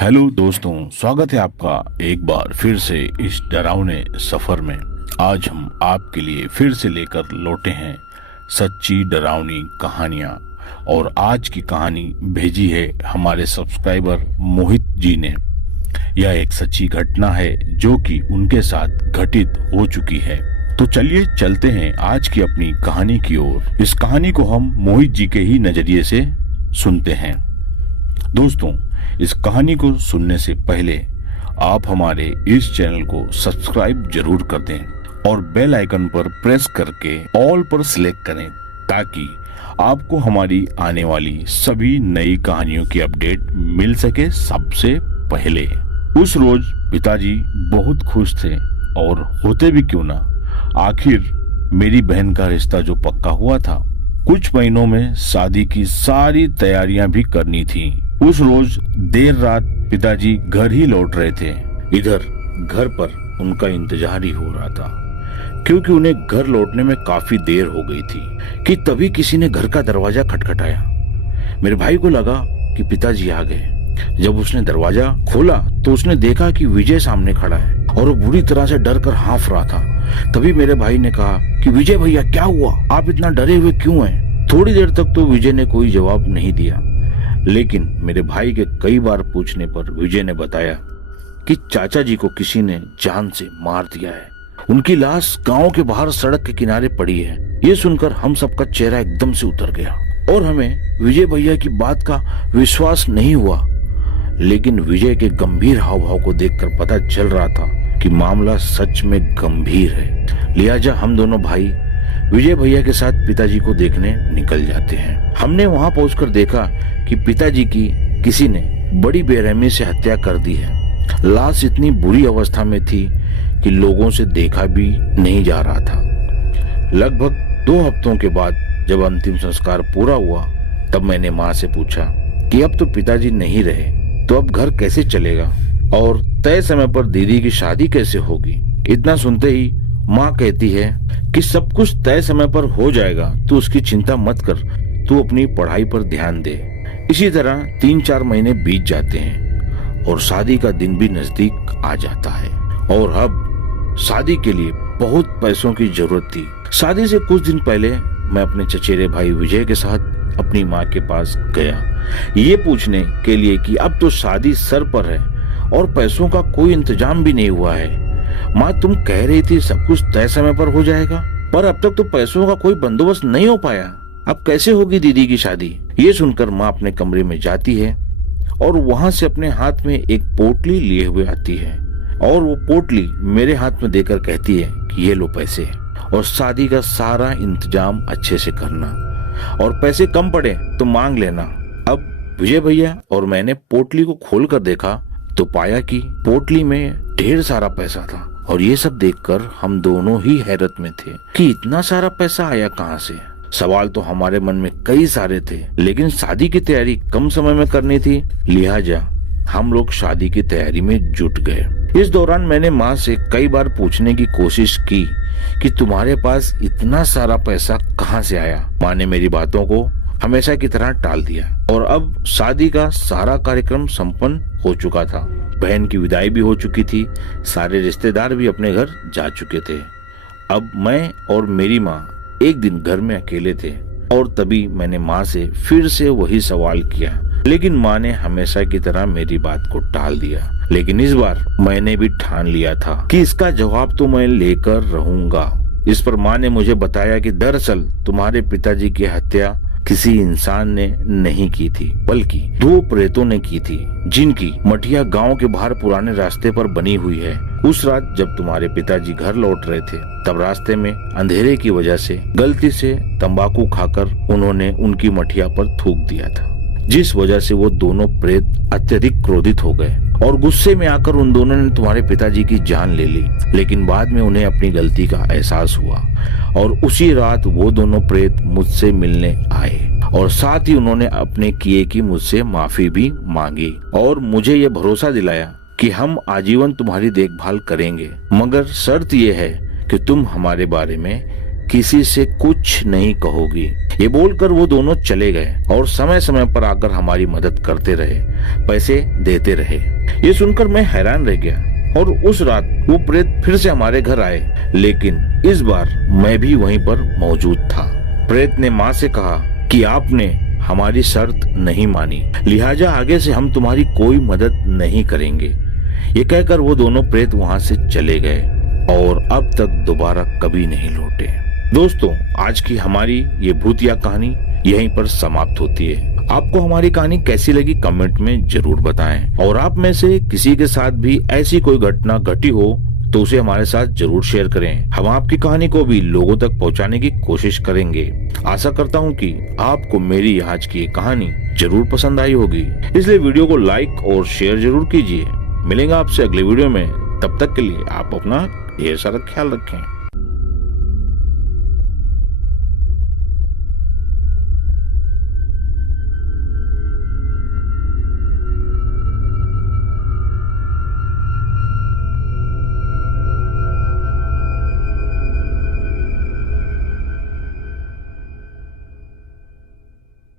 Hello दोस्तों, स्वागत है आपका एक बार फिर से इस डरावने सफर में। आज हम आपके लिए फिर से लेकर लौटे हैं सच्ची डरावनी कहानियां। और आज की कहानी भेजी है हमारे सब्सक्राइबर मोहित जी ने। यह एक सच्ची घटना है जो कि उनके साथ घटित हो चुकी है। तो चलिए चलते हैं आज की अपनी कहानी की ओर। इस कहानी को हम मोहित जी के ही नजरिए से सुनते हैं। दोस्तों, इस कहानी को सुनने से पहले आप हमारे इस चैनल को सब्सक्राइब जरूर कर दें और बेल आइकन पर प्रेस करके ऑल पर सिलेक्ट करें ताकि आपको हमारी आने वाली सभी नई कहानियों की अपडेट मिल सके सबसे पहले। उस रोज पिताजी बहुत खुश थे, और होते भी क्यों ना, आखिर मेरी बहन का रिश्ता जो पक्का हुआ था, कुछ महीनों में शादी की सारी तैयारियां भी करनी थी। उस रोज देर रात पिताजी घर ही लौट रहे थे। इधर घर पर उनका इंतजार ही हो रहा था, क्योंकि उन्हें घर लौटने में काफी देर हो गई थी कि तभी किसी ने घर का दरवाजा खटखटाया। मेरे भाई को लगा कि पिताजी आ गए। जब उसने दरवाजा खोला तो उसने देखा कि विजय सामने खड़ा है और वो बुरी तरह से डर कर हाँफ रहा था। तभी मेरे भाई ने कहा कि विजय भैया, क्या हुआ? आप इतना डरे हुए क्यों हैं? थोड़ी देर तक तो विजय ने कोई जवाब नहीं दिया, लेकिन मेरे भाई के कई बार पूछने पर विजय ने बताया कि चाचा जी को किसी ने जान से मार दिया है। उनकी लाश गांव के बाहर सड़क के किनारे पड़ी है। ये सुनकर हम सबका चेहरा एकदम से उतर गया और हमें विजय भैया की बात का विश्वास नहीं हुआ। लेकिन विजय के गंभीर हाव भाव को देखकर पता चल रहा था कि मामला सच में गंभीर है। लिहाजा हम दोनों भाई विजय भैया के साथ पिताजी को देखने निकल जाते हैं। हमने वहां पहुंचकर देखा कि पिताजी की किसी ने बड़ी बेरहमी से हत्या कर दी है। लाश इतनी बुरी अवस्था में थी कि लोगों से देखा भी नहीं जा रहा था। लगभग 2 हफ्तों के बाद जब अंतिम संस्कार पूरा हुआ, तब मैंने माँ से पूछा कि अब तो पिताजी नहीं रहे, तो अब घर कैसे चलेगा और तय समय पर दीदी की शादी कैसे होगी? इतना सुनते ही माँ कहती है कि सब कुछ तय समय पर हो जाएगा, तू उसकी चिंता मत कर, तू अपनी पढ़ाई पर ध्यान दे। इसी तरह 3-4 महीने बीत जाते हैं और शादी का दिन भी नजदीक आ जाता है। और अब शादी के लिए बहुत पैसों की जरूरत थी। शादी से कुछ दिन पहले मैं अपने चचेरे भाई विजय के साथ अपनी माँ के पास गया, ये पूछने के लिए कि अब तो शादी सर पर है और पैसों का कोई इंतजाम भी नहीं हुआ है। माँ, तुम कह रही थी सब कुछ तय समय पर हो जाएगा, पर अब तक तो पैसों का कोई बंदोबस्त नहीं हो पाया। अब कैसे होगी दीदी की शादी? ये सुनकर माँ अपने कमरे में जाती है और वहां से अपने हाथ में एक पोटली लिए हुए आती है और वो पोटली मेरे हाथ में देकर कहती है कि ये लो पैसे, और शादी का सारा इंतजाम अच्छे से करना, और पैसे कम पड़े तो मांग लेना। अब विजय भैया और मैंने पोटली को खोल कर देखा तो पाया कि पोटली में ढेर सारा पैसा था। और ये सब देखकर हम दोनों ही हैरत में थे कि इतना सारा पैसा आया कहाँ से। सवाल तो हमारे मन में कई सारे थे, लेकिन शादी की तैयारी कम समय में करनी थी, लिहाजा हम लोग शादी की तैयारी में जुट गए। इस दौरान मैंने माँ से कई बार पूछने की कोशिश की कि तुम्हारे पास इतना सारा पैसा कहाँ से आया। माँ ने मेरी बातों को हमेशा की तरह टाल दिया और अब शादी का सारा कार्यक्रम संपन्न हो चुका था। बहन की विदाई भी हो चुकी थी, सारे रिश्तेदार भी अपने घर जा चुके थे। अब मैं और मेरी माँ एक दिन घर में अकेले थे और तभी मैंने माँ से फिर से वही सवाल किया, लेकिन माँ ने हमेशा की तरह मेरी बात को टाल दिया। लेकिन इस बार मैंने भी ठान लिया था कि इसका जवाब तो मैं लेकर रहूंगा। इस पर माँ ने मुझे बताया कि दरअसल तुम्हारे पिताजी की हत्या किसी इंसान ने नहीं की थी, बल्कि 2 प्रेतों ने की थी, जिनकी मठिया गांव के बाहर पुराने रास्ते पर बनी हुई है। उस रात जब तुम्हारे पिताजी घर लौट रहे थे, तब रास्ते में अंधेरे की वजह से गलती से तंबाकू खाकर उन्होंने उनकी मठिया पर थूक दिया था, जिस वजह से वो दोनों प्रेत अत्यधिक क्रोधित हो गए और गुस्से में आकर उन दोनों ने तुम्हारे पिताजी की जान ले ली। लेकिन बाद में उन्हें अपनी गलती का एहसास हुआ और उसी रात वो दोनों प्रेत मुझसे मिलने आए और साथ ही उन्होंने अपने किए की मुझसे माफी भी मांगी और मुझे ये भरोसा दिलाया कि हम आजीवन तुम्हारी देखभाल करेंगे, मगर शर्त ये है कि तुम हमारे बारे में किसी से कुछ नहीं कहोगी। ये बोलकर वो दोनों चले गए और समय समय पर आकर हमारी मदद करते रहे, पैसे देते रहे। ये सुनकर मैं हैरान रह गया और उस रात वो प्रेत फिर से हमारे घर आए, लेकिन इस बार मैं भी वहीं पर मौजूद था। प्रेत ने माँ से कहा कि आपने हमारी शर्त नहीं मानी, लिहाजा आगे से हम तुम्हारी कोई मदद नहीं करेंगे। ये कहकर वो दोनों प्रेत वहाँ से चले गए और अब तक दोबारा कभी नहीं लौटे। दोस्तों, आज की हमारी ये भूतिया कहानी यहीं पर समाप्त होती है। आपको हमारी कहानी कैसी लगी कमेंट में जरूर बताएं, और आप में से किसी के साथ भी ऐसी कोई घटना घटी हो तो उसे हमारे साथ जरूर शेयर करें। हम आपकी कहानी को भी लोगों तक पहुंचाने की कोशिश करेंगे। आशा करता हूं कि आपको मेरी आज की कहानी जरूर पसंद आई होगी, इसलिए वीडियो को लाइक और शेयर जरूर कीजिए। मिलेंगे आपसे अगले वीडियो में, तब तक के लिए आप अपना ढेर सारा ख्याल रखें।